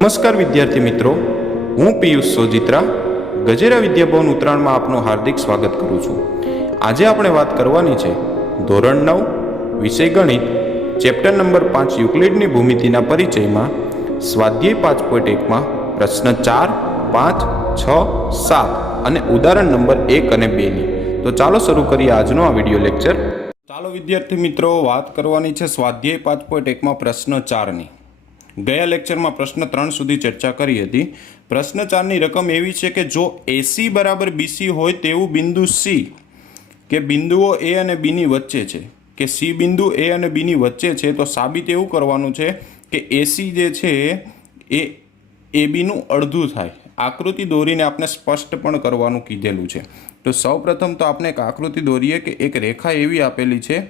નમસ્કાર વિદ્યાર્થી મિત્રો, હું પિયુષ સોજિત્રા ગજેરા વિદ્યાભવન ઉત્તરાયણમાં આપનું હાર્દિક સ્વાગત કરું છું। આજે આપણે વાત કરવાની છે ધોરણ 9 વિષય ગણિત ચેપ્ટર નંબર 5 યુક્લિડની ભૂમિતિના પરિચયમાં સ્વાધ્યાય 5.1માં પ્રશ્ન 4, 5, 6, 7 અને ઉદાહરણ નંબર 1 અને 2ની। તો ચાલો શરૂ કરીએ આજનો આ વિડીયો લેક્ચર। ચાલો વિદ્યાર્થી મિત્રો, વાત કરવાની છે સ્વાધ્યાય 5.1માં પ્રશ્ન 4ની। ગયા લેક્ચરમાં પ્રશ્ન 3 સુધી ચર્ચા કરી હતી। પ્રશ્ન 4ની રકમ એવી છે કે જો AC બરાબર BC હોય તેવું બિંદુ C કે બિંદુઓ A અને B ની વચ્ચે છે કે C બિંદુ A અને B ની વચ્ચે છે, તો સાબિત એવું કરવાનું છે કે AC જે છે એ AB નું અડધું થાય। આકૃતિ દોરીને આપણે સ્પષ્ટ પણ કરવાનું કીધેલું છે। તો સૌપ્રથમ તો આપણે એક આકૃતિ દોરીએ કે એક રેખા એવી આપેલી છે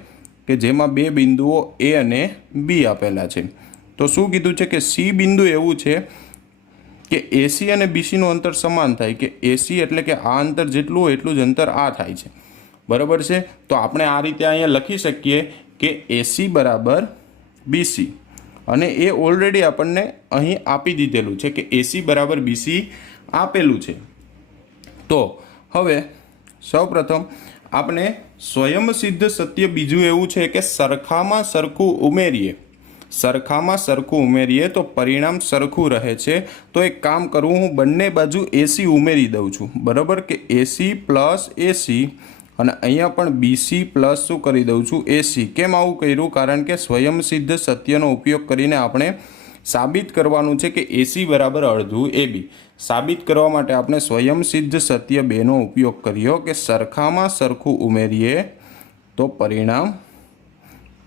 કે જેમાં બે બિંદુઓ A અને B આપેલા છે। તો શું કીધું છે કે C બિંદુ એવું છે કે AC અને BC નું અંતર સમાન થાય કે AC એટલે કે આ અંતર જેટલું હોય એટલું જ અંતર આ થાય છે, બરાબર છે। તો આપણે આ રીતે અહીંયા લખી શકીએ કે AC બરાબર BC, અને એ ઓલરેડી આપણને અહીં આપી દીધેલું છે કે AC બરાબર BC આપેલું છે। તો હવે સૌપ્રથમ આપણે સ્વયંસિદ્ધ સત્ય બીજું એવું છે કે સરખામાં સરખું ઉમેરીએ તો પરિણામ સરખું રહે છે। તો એક કામ કરું, હું બંને બાજુ AC ઉમેરી દઉં છું, બરાબર કે AC પ્લસ AC, અને અહીંયા પણ BC પ્લસ શું કરી દઉં છું AC। કેમ આવું કર્યું? કારણ કે સ્વયંસિદ્ધ સત્યનો ઉપયોગ કરીને આપણે સાબિત કરવાનું છે કે AC બરાબર અડધું AB। સાબિત કરવા માટે આપણે સ્વયંસિદ્ધ સત્ય 2નો ઉપયોગ કર્યો કે સરખામાં સરખું ઉમેરીએ તો પરિણામ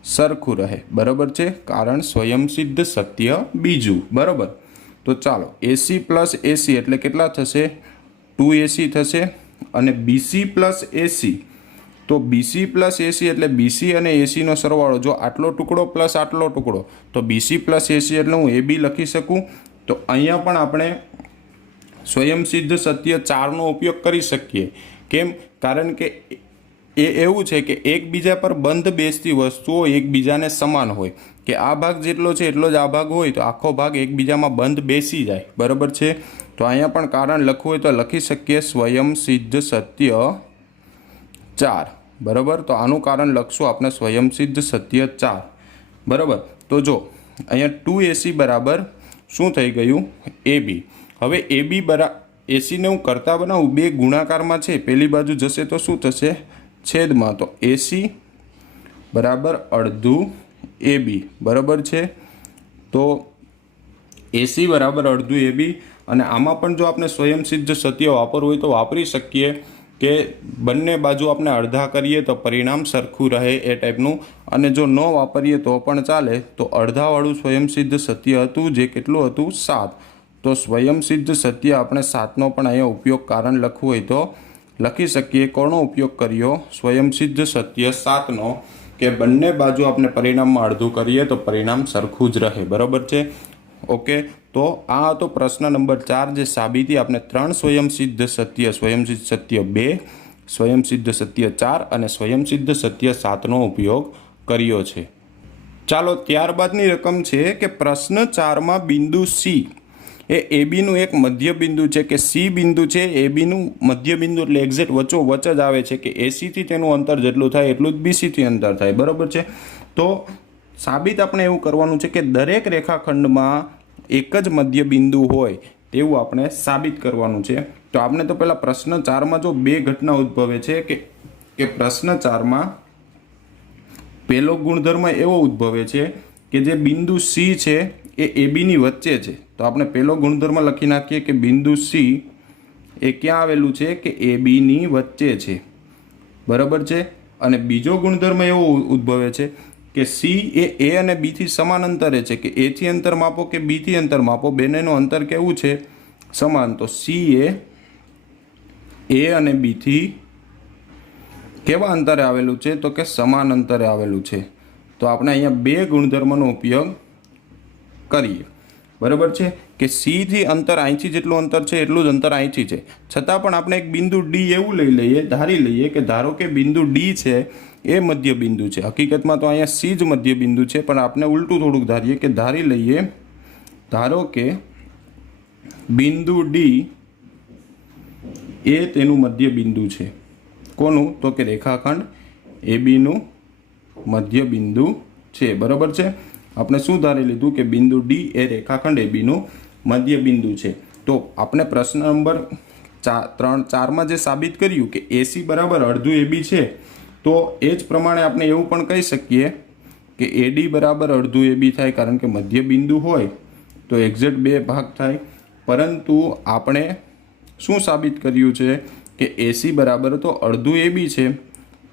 સરખું રહે, બરાબર છે, કારણ સ્વયંસિદ્ધ સત્ય બીજું, બરાબર। તો ચાલો AC પ્લસ AC એટલે કેટલા થશે? 2AC થશે, અને BC પ્લસ AC, તો BC પ્લસ AC એટલે BC અને AC નો સરવાળો, જો આટલો ટુકડો પ્લસ આટલો ટુકડો તો BC પ્લસ AC એટલે હું AB લખી શકું। તો અહીંયા પણ આપણે સ્વયંસિદ્ધ સત્ય 4નો ઉપયોગ કરી શકીએ। કેમ? કારણ કે એ એવું છે કે એકબીજા પર બંધ બેસતી વસ્તુઓ એકબીજાને સમાન હોય કે આ ભાગ જેટલો છે એટલો જ આ ભાગ હોય તો આખો ભાગ એકબીજામાં બંધ બેસી જાય, બરાબર છે। તો અહીંયા પણ કારણ લખવું હોય તો લખી શકીએ સ્વયંસિદ્ધ સત્ય 4, બરાબર। તો આનું કારણ લખશું આપણે સ્વયંસિદ્ધ સત્ય 4, બરાબર। તો જો અહીંયા 2AC બરાબર શું થઈ ગયું? AB। હવે AB AC ને હું કરતા બનાવું, બે ગુણાકારમાં છે, પેલી બાજુ જશે તો શું થશે? છેદમાં, તો AC બરાબર અડધું AB, બરાબર છે। તો AC બરાબર અડધું AB, અને આમાં પણ જો આપણે સ્વયંસિદ્ધ સત્ય વાપરવું હોય તો વાપરી શકીએ કે બંને બાજુ આપણે અડધા કરીએ તો પરિણામ સરખું રહે એ ટાઈપનું, અને જો ન વાપરીએ તો પણ ચાલે। તો અડધાવાળું સ્વયંસિદ્ધ સત્ય હતું જે કેટલું હતું? 7। તો સ્વયંસિદ્ધ સત્ય આપણે 7નો પણ અહીંયા ઉપયોગ કારણ લખવું હોય તો લખી શકીએ। કોનો ઉપયોગ કર્યો? સ્વયંસિદ્ધ સત્ય 7નો, કે બંને બાજુ આપણે પરિણામમાં અડધું કરીએ તો પરિણામ સરખું જ રહે, બરાબર છે, ઓકે। તો આ હતો પ્રશ્ન નંબર 4, જે સાબિતી આપણે 3 સ્વયંસિદ્ધ સત્ય 2, સ્વયંસિદ્ધ સત્ય 4 અને સ્વયંસિદ્ધ સત્ય 7નો ઉપયોગ કર્યો છે। ચાલો ત્યારબાદની રકમ છે કે પ્રશ્ન 4માં બિંદુ C એ ABનું એક મધ્ય બિંદુ છે કે C બિંદુ છે ABનું મધ્ય બિંદુ, એટલે એક્ઝેક્ટ વચ્ચોવચ્ચ જ આવે છે કે AC થી તેનું અંતર જેટલું થાય એટલું જ BC થી અંતર થાય, બરાબર છે। તો સાબિત આપણે એવું કરવાનું છે કે દરેક રેખાખંડમાં એક જ મધ્ય બિંદુ હોય તેવું આપણે સાબિત કરવાનું છે। તો આપણે તો પહેલાં પ્રશ્ન 4માં જો બે ઘટના ઉદ્ભવે છે કે પ્રશ્ન 4માં પહેલો ગુણધર્મ એવો ઉદ્ભવે છે કે જે બિંદુ C છે એ ABની વચ્ચે છે। તો આપણે પહેલો ગુણધર્મ લખી નાખીએ કે બિંદુ C એ ક્યાં આવેલું છે? કે ABની વચ્ચે છે, બરાબર છે। અને બીજો ગુણધર્મ એવો ઉદ્ભવે છે કે C એ A અને B થી સમાન અંતરે છે કે A થી અંતર માપો કે B થી અંતર માપો, બંનેનું અંતર કેવું છે? સમાન। તો C એ A અને B થી કેવા અંતરે આવેલું છે? તો કે સમાન અંતરે આવેલું છે। તો આપણે અહીંયા બે ગુણધર્મનો ઉપયોગ કરીએ, બરાબર છે, કે C થી અંતર અહીંથી જેટલું અંતર છે એટલું જ અંતર અહીંથી છે, છતાં પણ આપણે એક બિંદુ D એવું ધારી લઈએ કે ધારો કે બિંદુ D છે એ મધ્ય બિંદુ છે। હકીકતમાં તો અહીંયા C જ મધ્ય બિંદુ છે, પણ આપણે ઉલટું થોડુંક ધારીએ કે ધારી લઈએ, ધારો કે બિંદુ ડી એ તેનું મધ્ય બિંદુ છે. કોનું? તો કે રેખાખંડ એબીનું મધ્ય બિંદુ છે. બરાબર છે. આપણે શું ધારી લીધું કે બિંદુ ડી એ રેખાખંડ એબીનું મધ્ય બિંદુ છે. તો આપણે પ્રશ્ન નંબર 4 જે સાબિત કર્યું કે એસી બરાબર અડધું એબી છે, તો એ જ પ્રમાણે આપણે એવું પણ કહી શકીએ કે એડી બરાબર અડધું એબી થાય, કારણ કે મધ્ય બિંદુ હોય તો એક્ઝેક્ટ 2 ભાગ થાય. પરંતુ આપણે શું સાબિત કર્યું છે કે એસી બરાબર તો અડધું એબી છે,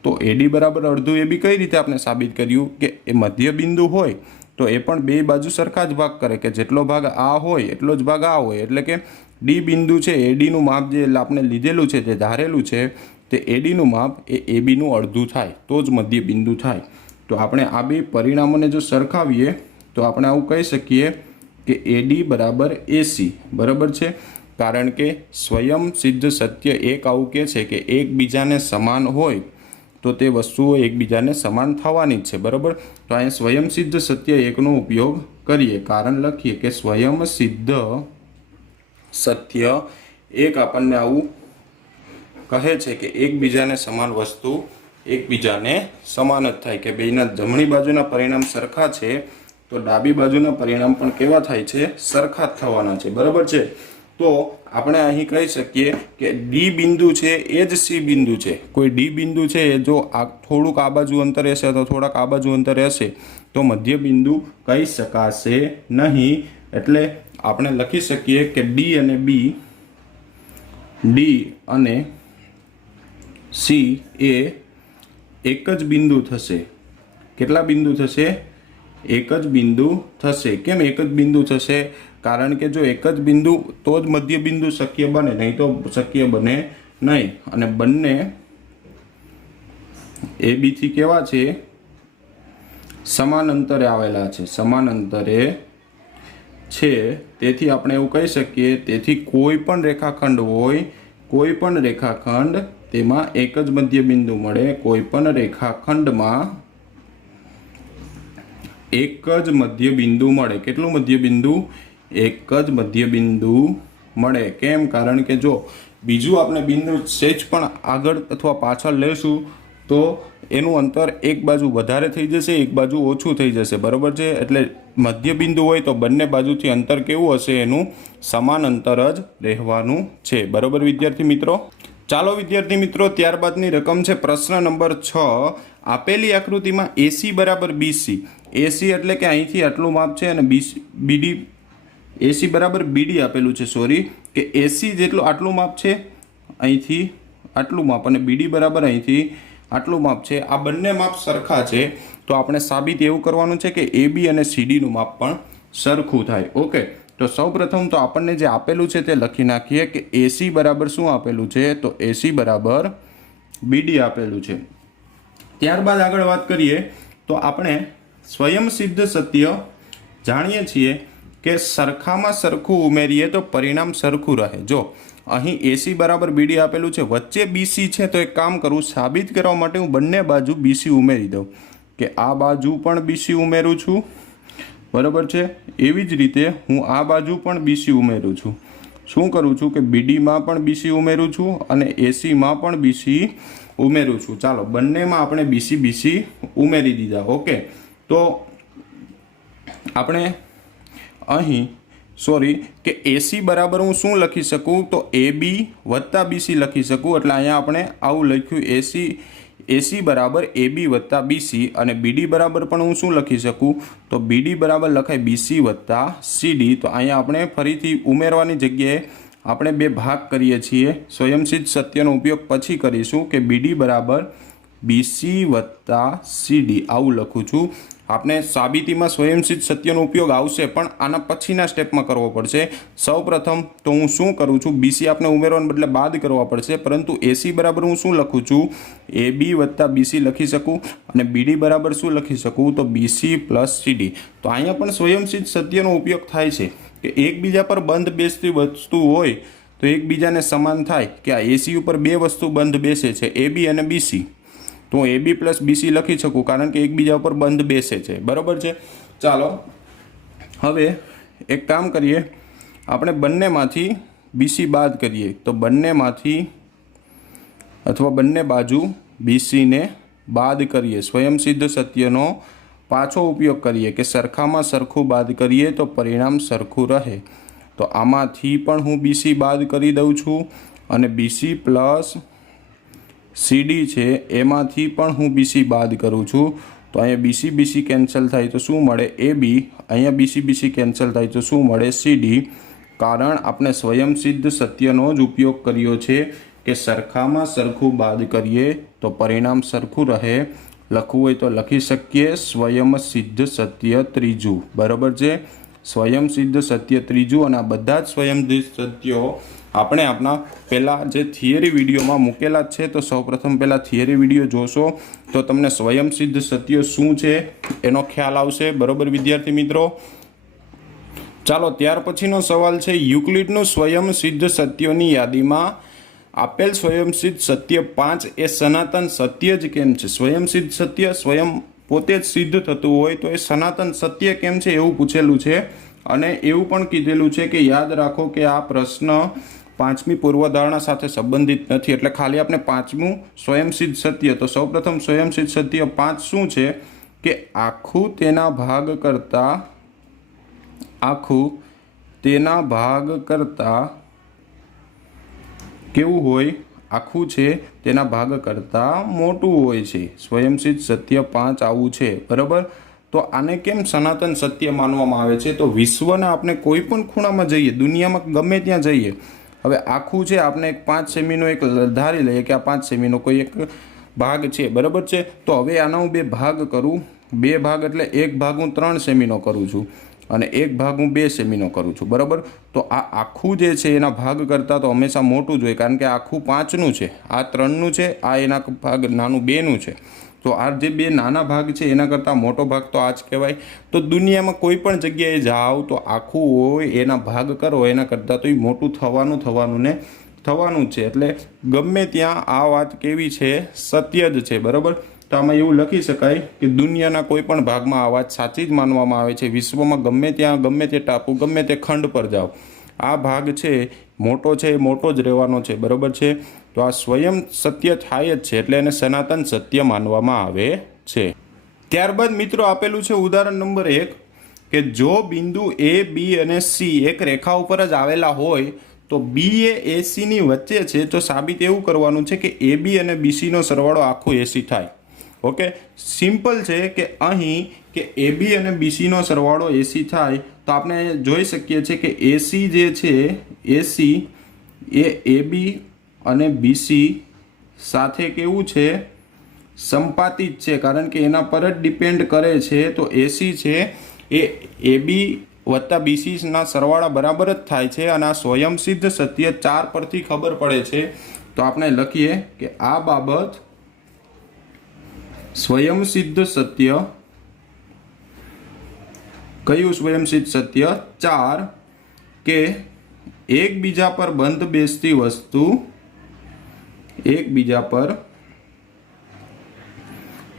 તો એડી બરાબર અડધું એબી કઈ રીતે આપણે સાબિત કર્યું કે એ મધ્ય બિંદુ હોય તો એ પણ બે બાજુ સરખા જ ભાગ કરે, કે જેટલો ભાગ આ હોય એટલો જ ભાગ આ હોય. એટલે કે ડી બિંદુ છે, એડીનું માપ જે આપણે લીધેલું છે, જે ધારેલું છે, તે એડીનું માપ એ એબીનું અડધું થાય તો જ મધ્ય બિંદુ થાય. તો આપણે આ બે પરિણામોને જો સરખાવીએ તો આપણે આવું કહી શકીએ કે એડી બરાબર એસી. બરાબર છે. કારણ કે સ્વયં સિદ્ધ સત્ય એક આવું કહે છે કે એકબીજાને સમાન હોય તો તે વસ્તુઓ એકબીજાને સમાન થવાની જ છે. બરાબર. તો અહીંયા સ્વયં સિદ્ધ સત્ય એકનો ઉપયોગ કરીએ. કારણ લખીએ કે સ્વયં સિદ્ધ સત્ય એક આપણને આવું કહે છે કે એકબીજાને સમાન વસ્તુ એકબીજાને સમાન જ થાય, કે બેના જમણી બાજુના પરિણામ સરખા છે તો ડાબી બાજુના પરિણામ પણ કેવા થાય છે? સરખા જ થવાના છે. બરાબર છે. તો આપણે અહીં કહી શકીએ કે ડી બિંદુ છે એ જ સી બિંદુ છે. કોઈ ડી બિંદુ છે એ જો થોડુંક આ બાજુ અંતર હશે તો થોડાક આ બાજુ અંતર હશે તો મધ્ય બિંદુ કહી શકાશે નહીં. એટલે આપણે લખી શકીએ કે ડી અને બી, ડી અને સી એ એક જ બિંદુ થશે. કેટલા બિંદુ થશે? એક જ બિંદુ થશે. કેમ એક જ બિંદુ થશે? કારણ કે જો એક જ બિંદુ તો જ મધ્ય બિંદુ શક્ય બને, નહીં તો શક્ય બને નહીં. અને બંને એ બી થી કેવા છે? સમાન અંતરે આવેલા છે, સમાન અંતરે છે. તેથી આપણે એવું કહી શકીએ, તેથી કોઈ પણ રેખાખંડ હોય, કોઈ પણ રેખાખંડ તેમાં એક જ મધ્ય બિંદુ મળે. કોઈ પણ રેખાખંડમાં એક જ મધ્ય બિંદુ મળે. કેટલું મધ્ય બિંદુ? એક જ મધ્ય બિંદુ મળે. કેમ? કારણ કે જો બીજું આપણે બિંદુ સેજ પણ આગળ અથવા પાછળ લેશું તો એનું અંતર એક બાજુ વધારે થઈ જશે, એક બાજુ ઓછું થઈ જશે. બરાબર છે. એટલે મધ્ય બિંદુ હોય તો બંને બાજુથી અંતર કેવું હશે? એનું સમાન અંતર જ રહેવાનું છે. બરાબર વિદ્યાર્થી મિત્રો? ચાલો વિદ્યાર્થી મિત્રો, ત્યારબાદની રકમ છે પ્રશ્ન નંબર 6. આપેલી આકૃતિમાં એસી બરાબર બીસી. એસી એટલે કે અહીંથી આટલું માપ છે અને બીડી એસી બરાબર બીડી આપેલું છે. સોરી, કે એસી જેટલું આટલું માપ છે, અહીંથી આટલું માપ, અને બીડી બરાબર અહીંથી આટલું માપ છે. આ બંને માપ સરખા છે. તો આપણે સાબિત એવું કરવાનું છે કે એબી અને સીડીનું માપ પણ સરખું થાય. ઓકે. તો સૌપ્રથમ તો આપણને જે આપેલું છે તે લખી નાખીએ કે એસી બરાબર શું આપેલું છે? તો એસી બરાબર બીડી આપેલું છે. ત્યારબાદ આગળ વાત કરીએ તો આપણે સ્વયં સિદ્ધ સત્ય જાણીએ છીએ કે સરખામાં સરખું ઉમેરીએ તો પરિણામ સરખું રહે. જો અહીં એસી બરાબર બીડી આપેલું છે, વચ્ચે બીસી છે, તો એક કામ કરું, સાબિત કરવા માટે હું બંને બાજુ બીસી ઉમેરી દઉં. કે આ બાજુ પણ બીસી ઉમેરું છું. બરાબર છે. એવી જ રીતે હું આ બાજુ પણ બીસી ઉમેરું છું. શું કરું છું કે બીડીમાં પણ બીસી ઉમેરું છું અને એસીમાં પણ બીસી ઉમેરું છું. ચાલો બંનેમાં આપણે બીસી ઉમેરી દીધા. ઓકે. તો આપણે અહીં કે એસી બરાબર હું શું લખી શકું? તો એ બી વત્તા બીસી લખી શકું. એટલે અહીંયા આપણે આવું લખ્યું, એસી બરાબર એ બી વત્તા બીસી. અને બીડી બરાબર પણ હું શું લખી શકું? તો બીડી બરાબર લખાય બીસી વત્તા સીડી. તો અહીંયા આપણે ફરીથી ઉમેરવાની જગ્યાએ આપણે બે ભાગ કરીએ છીએ. સ્વયંસિદ્ધ સત્યનો ઉપયોગ પછી કરીશું કે બીડી બરાબર બીસી વત્તા સીડી આવું લખું છું. આપણે સાબિતીમાં સ્વયંસિદ્ધ સત્યનો ઉપયોગ આવશે, પણ આના પછીના સ્ટેપમાં કરવો પડશે. સૌપ્રથમ તો હું શું કરું છું? બીસી આપણે ઉમેરવાને બદલે બાદ કરવા પડશે. પરંતુ એસી બરાબર હું શું લખું છું? એ બી વત્તા બીસી લખી શકું. અને બીડી બરાબર શું લખી શકું? તો બીસી પ્લસ સીડી. તો અહીંયા પણ સ્વયંસિદ્ધ સત્યનો ઉપયોગ થાય છે કે એકબીજા પર બંધ બેસતી વસ્તુ હોય તો એકબીજાને સમાન થાય. કે આ એસી ઉપર બે વસ્તુ બંધ બેસે છે, એ બી અને બીસી. તો હું એ બી પ્લસ બીસી લખી શકું કારણ કે એકબીજા ઉપર બંધ બેસે છે. બરાબર છે. ચાલો હવે એક કામ કરીએ આપણે બંનેમાંથી BC બાદ કરીએ તો બંનેમાંથી અથવા બંને બાજુ BCને બાદ કરીએ, સ્વયંસિદ્ધ સત્યનો પાછો ઉપયોગ કરીએ કે સરખામાં સરખું બાદ કરીએ તો પરિણામ સરખું રહે। તો આમાંથી પણ હું BC બાદ કરી દઉં છું અને BC પ્લસ CD છે એમાંથી પણ હું BC બાદ કરું છું। તો અહીંયા BC કેન્સલ થાય તો શું મળે AB, અહીંયા BC કેન્સલ થાય તો શું મળે CD। કારણ આપણે સ્વયંસિદ્ધ સત્યનો જ ઉપયોગ કર્યો છે કે સરખામાં સરખું બાદ કરીએ તો પરિણામ સરખું રહે। લખવું હોય તો લખી શકીએ સ્વયંસિદ્ધ સત્ય ત્રીજું, બરાબર છે, સ્વયંસિદ્ધ સત્ય ત્રીજું। અને આ બધા જ સ્વયંસિદ્ધ સત્યો આપણે આપણા પહેલાં જે થિયરી વિડીયોમાં મૂકેલા જ છે। તો સૌપ્રથમ પહેલાં થિયરી વિડીયો જોશો તો તમને સ્વયંસિદ્ધ સત્યો શું છે એનો ખ્યાલ આવશે, બરાબર વિદ્યાર્થી મિત્રો। ચાલો ત્યાર પછીનો સવાલ છે યુક્લિડનું સ્વયંસિદ્ધ સત્યોની યાદીમાં આપેલ સ્વયંસિદ્ધ સત્ય 5 એ સનાતન સત્ય જ કેમ છે? સ્વયંસિદ્ધ સત્ય સ્વયં પોતે જ સિદ્ધ થતું હોય તો એ સનાતન સત્ય કેમ છે એવું પૂછેલું છે। અને એવું પણ કીધેલું છે કે યાદ રાખો કે આ પ્રશ્ન 5મી પૂર્વધારણા સાથે સંબંધિત નથી, એટલે ખાલી આપણે 5મું સ્વયંસિદ્ધ સત્ય। તો સૌપ્રથમ સ્વયંસિદ્ધ સત્ય 5 શું છે કે આખું તેના ભાગ કરતાં કેવું હોય? આખું છે તેના ભાગ કરતાં મોટું હોય છે। સ્વયંસિદ્ધ સત્ય 5 આવું છે, બરાબર। તો આને કેમ સનાતન સત્ય માનવામાં આવે છે? તો વિશ્વના આપણે કોઈ પણ ખૂણામાં જઈએ, દુનિયામાં ગમે ત્યાં જઈએ, હવે આખું છે આપણે એક 5 સેમીનો એક ધારી લઈએ કે આ 5 સેમીનો કોઈ એક ભાગ છે, બરાબર છે। તો હવે આના હું 2 ભાગ કરું, 2 ભાગ એટલે એક ભાગ હું 3 સેમીનો કરું છું અને એક ભાગ હું 2 સેમીનો કરું છું, બરાબર। તો આ આખું જે છે એના ભાગ કરતાં તો હંમેશા મોટું જ હોય, કારણ કે આખું 5નું છે, આ 3નું છે, આ એના ભાગ નાનું 2નું છે। તો આ જે 2 નાના ભાગ છે એના કરતાં મોટો ભાગ તો આ જ કહેવાય। તો દુનિયામાં કોઈ પણ જગ્યાએ જાઓ તો આખું હોય એના ભાગ કરો એના કરતાં તો એ મોટું થવાનું જ છે। એટલે ગમે ત્યાં આ વાત કેવી છે? સત્ય જ છે, બરાબર। તો આમાં એવું લખી શકાય કે દુનિયાના કોઈ પણ ભાગમાં આ વાત સાચી જ માનવામાં આવે છે। વિશ્વમાં ગમે ત્યાં, ગમે તે ટાપુ, ગમે તે ખંડ પર જાઓ, આ ભાગ છે મોટો છે, મોટો જ રહેવાનો છે, બરાબર છે। તો આ સ્વયં સત્ય થાય જ છે, એટલે એને સનાતન સત્ય માનવામાં આવે છે। ત્યારબાદ મિત્રો આપેલું છે ઉદાહરણ નંબર 1 કે જો બિંદુ A, B અને C એક રેખા ઉપર જ આવેલા હોય તો B એ AC ની વચ્ચે છે, તો સાબિત એવું કરવાનું છે કે AB અને BC નો સરવાળો આખું AC થાય। ઓકે, સિમ્પલ છે કે અહીં કે AB અને BC નો સરવાળો AC થાય તો આપણે જોઈ શકીએ છીએ કે AC જે છે AC એ AB અને BC સાથે કેવું છે? સંપાતિત છે, કારણ કે એના પર જ ડિપેન્ડ કરે છે। તો AC છે એ AB વત્તા BC ના સરવાળા બરાબર જ થાય છે અને આ સ્વયંસિદ્ધ સત્ય 4 પરથી ખબર પડે છે। તો આપણે લખીએ કે આ બાબત સ્વયંસિદ્ધ સત્ય, કયું સ્વયંસિદ્ધ સત્ય? 4 કે એકબીજા પર બંધ બેસતી વસ્તુ, એકબીજા પર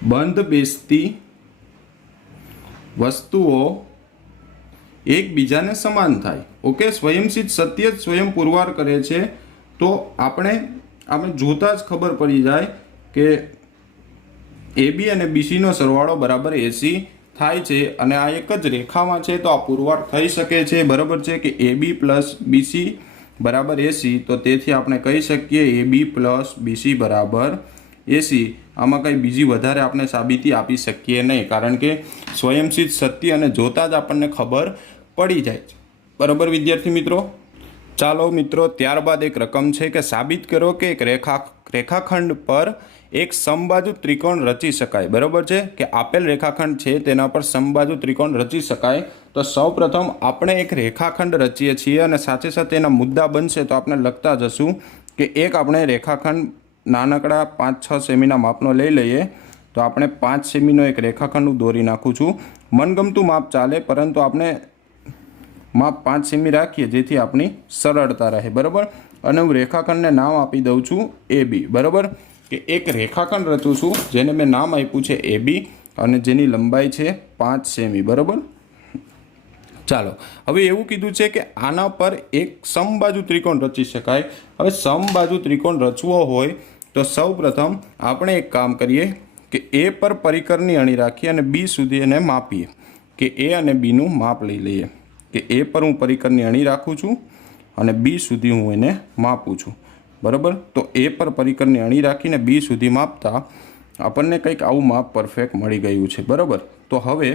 બંધ બેસતી વસ્તુઓ એકબીજાને સમાન થાય। ઓકે, સ્વયંસિદ્ધ સત્ય જ સ્વયં પુરવાર કરે છે। તો આપણે જોતા જ ખબર પડી જાય કે AB અને BC નો સરવાળો બરાબર AC થાય છે અને આ એક જ રેખામાં છે તો આ પુરવાર થઈ શકે છે, બરાબર છે કે AB પ્લસ BC બરાબર AC। તો તેથી આપણે કહી શકીએ AB પ્લસ BC બરાબર AC। આમાં કંઈ બીજી વધારે આપણે સાબિતી આપી શકીએ નહીં, કારણ કે સ્વયંસિદ્ધ સત્ય અને જોતા જ આપણને ખબર પડી જાય છે, બરાબર વિદ્યાર્થી મિત્રો। ચાલો મિત્રો, ત્યારબાદ એક રકમ છે કે સાબિત કરો કે એક રેખાખંડ પર એક સમબાજુ ત્રિકોણ રચી શકાય, બરાબર છે કે આપેલ રેખાખંડ છે તેના પર સમબાજુ ત્રિકોણ રચી શકાય। તો સૌપ્રથમ આપણે એક રેખાખંડ રચીએ છીએ અને સાથે સાથે એના મુદ્દા બનશે તો આપણે લખતા જશું કે એક આપણે રેખાખંડ નાનકડા 5-6 સેમીના માપનો લઈ લઈએ। તો આપણે 5 સેમીનો એક રેખાખંડ દોરી નાખું છું। મનગમતું માપ ચાલે, પરંતુ આપણે માપ 5 સેમી રાખીએ જેથી આપણી સરળતા રહે, બરાબર। અને હું રેખાખંડને નામ આપી દઉં છું AB, બરાબર કે એક રેખાખંડ રચું છું જેને મેં નામ આપ્યું છે AB અને જેની લંબાઈ છે 5 સેમી, બરાબર। ચાલો હવે એવું કીધું છે કે આના પર એક સમબાજુ ત્રિકોણ રચી શકાય। હવે સમબાજુ ત્રિકોણ રચવો હોય તો સૌપ્રથમ આપણે એક કામ કરીએ કે એ પર પરિકરની અણી રાખીએ અને બી સુધી એને માપીએ કે એ અને બીનું માપ લઈ લઈએ કે એ પર હું પરિકરની અણી રાખું છું અને બી સુધી હું એને માપું છું, બરાબર। તો એ પર પરિકરની અણી રાખીને બી સુધી માપતા આપણને કંઈક આવું માપ પરફેક્ટ મળી ગયું છે, બરાબર। તો હવે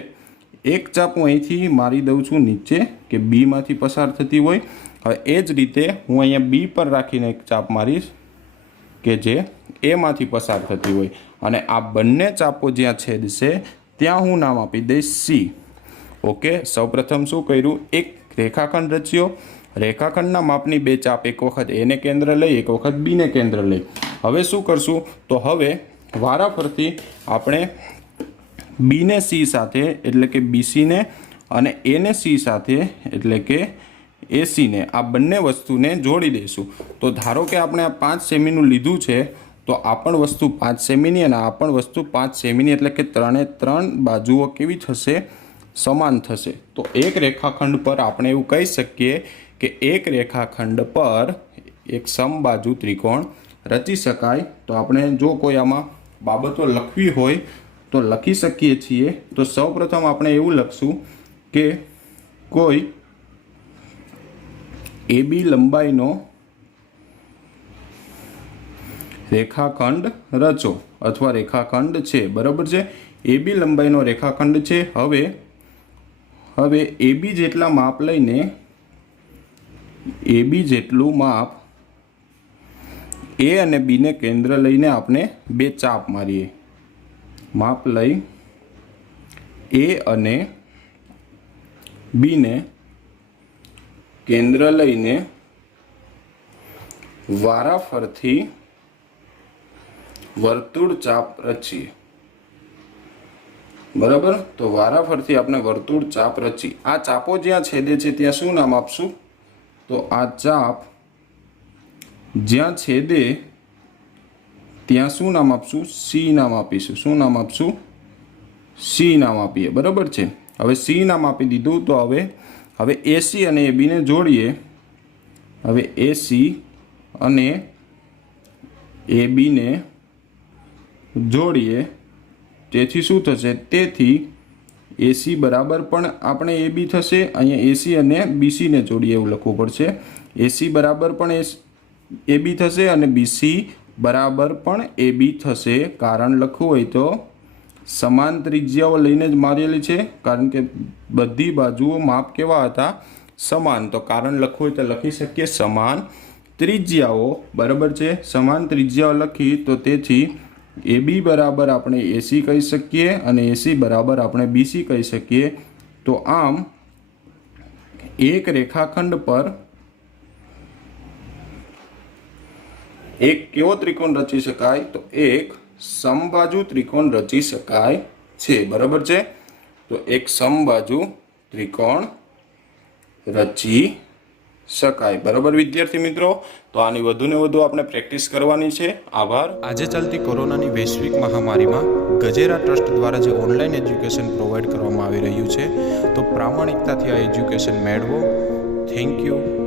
એક ચાપ હું અહીંથી મારી દઉં છું નીચે કે બીમાંથી પસાર થતી હોય। હવે એ જ રીતે હું અહીંયા બી પર રાખીને એક ચાપ મારીશ કે જે એમાંથી પસાર થતી હોય અને આ બંને ચાપો જ્યાં છેદશે ત્યાં હું નામ આપી દઈશ સી। ઓકે, સૌપ્રથમ શું કર્યું, એક રેખાખંડ રચ્યો, રેખાખંડના માપની બે ચાપ એક વખત એને કેન્દ્ર લઈ એક વખત બીને કેન્દ્ર લઈ। હવે શું કરશું, તો હવે વારાફરતી આપણે બીને સી સાથે એટલે કે બીસીને અને એને સી સાથે એટલે કે એસીને આ બંને વસ્તુને જોડી દઈશું। તો ધારો કે આપણે આ 5 સેમીનું લીધું છે તો આ પણ વસ્તુ 5 સેમીની અને આ પણ વસ્તુ 5 સેમીની એટલે કે 3 બાજુઓ કેવી થશે, સમાન થશે। તો એક રેખાખંડ પર આપણે એવું કહી શકીએ કે એક રેખાખંડ પર એક સમબાજુ ત્રિકોણ રચી શકાય। તો આપણે જો કોઈ આમાં બાબતો લખવી હોય તો લખી શકીએ છીએ। તો સૌપ્રથમ આપણે એવું લખશું કે કોઈ AB લંબાઈનો રેખાખંડ રચો અથવા રેખાખંડ છે, બરાબર છે। AB લંબાઈનો રેખાખંડ છે। હવે AB જેટલા માપ લઈને AB જેટલું માપ એ અને બીને કેન્દ્ર લઈને આપણે બે ચાપ મારીએ। માપ લઈ એ અને બીને કેન્દ્ર લઈને વારાફરતી વર્તુળ ચાપ રચીએ, બરાબર। તો વારાફરતી આપણે વર્તુળ ચાપ રચી આ ચાપો જ્યાં છેદે છે ત્યાં શું નામ આપશું, તો આ ચાપ જ્યાં છેદે ત્યાં શું નામ આપશું, સી નામ આપીશું। શું નામ આપશું, સી નામ આપીએ, બરાબર છે। હવે સી નામ આપી દીધું તો હવે એસી અને એ બીને જોડીએ। હવે એસી અને એ બીને જોડીએ તેથી શું થશે, તેથી એસી બરાબર પણ આપણે એ બી થશે। અહીંયા એસી અને બીસીને જોડીએ એવું લખવું પડશે। એસી બરાબર પણ એ બી થશે અને બીસી બરાબર પણ એ બી થશે। કારણ લખવું હોય તો સમાન ત્રિજ્યાઓ લઈને જ મારેલી છે, કારણ કે બધી બાજુઓ માપ કેવા હતા, સમાન। તો કારણ લખવું હોય તો લખી શકીએ સમાન ત્રિજ્યાઓ, બરાબર છે। સમાન ત્રિજ્યાઓ લખી તો તેથી એ બી બરાબર આપણે એસી કહી શકીએ અને એસી બરાબર આપણે બીસી કહી શકીએ। તો આમ એક રેખાખંડ પર એક કેવો ત્રિકોણ રચી શકાય, તો એક સમબાજુ ત્રિકોણ રચી શકાય છે, બરાબર છે। તો એક સમબાજુ ત્રિકોણ રચી શકાય, બરાબર વિદ્યાર્થી મિત્રો। તો આની વધુને વધુ આપણે પ્રેક્ટિસ કરવાની છે। આભાર। આજે ચાલતી કોરોનાની વૈશ્વિક મહામારીમાં ગજેરા ટ્રસ્ટ દ્વારા જે ઓનલાઈન એજ્યુકેશન પ્રોવાઈડ કરવામાં આવી રહ્યું છે, તો પ્રામાણિકતાથી આ એજ્યુકેશન મેળવો। Thank you.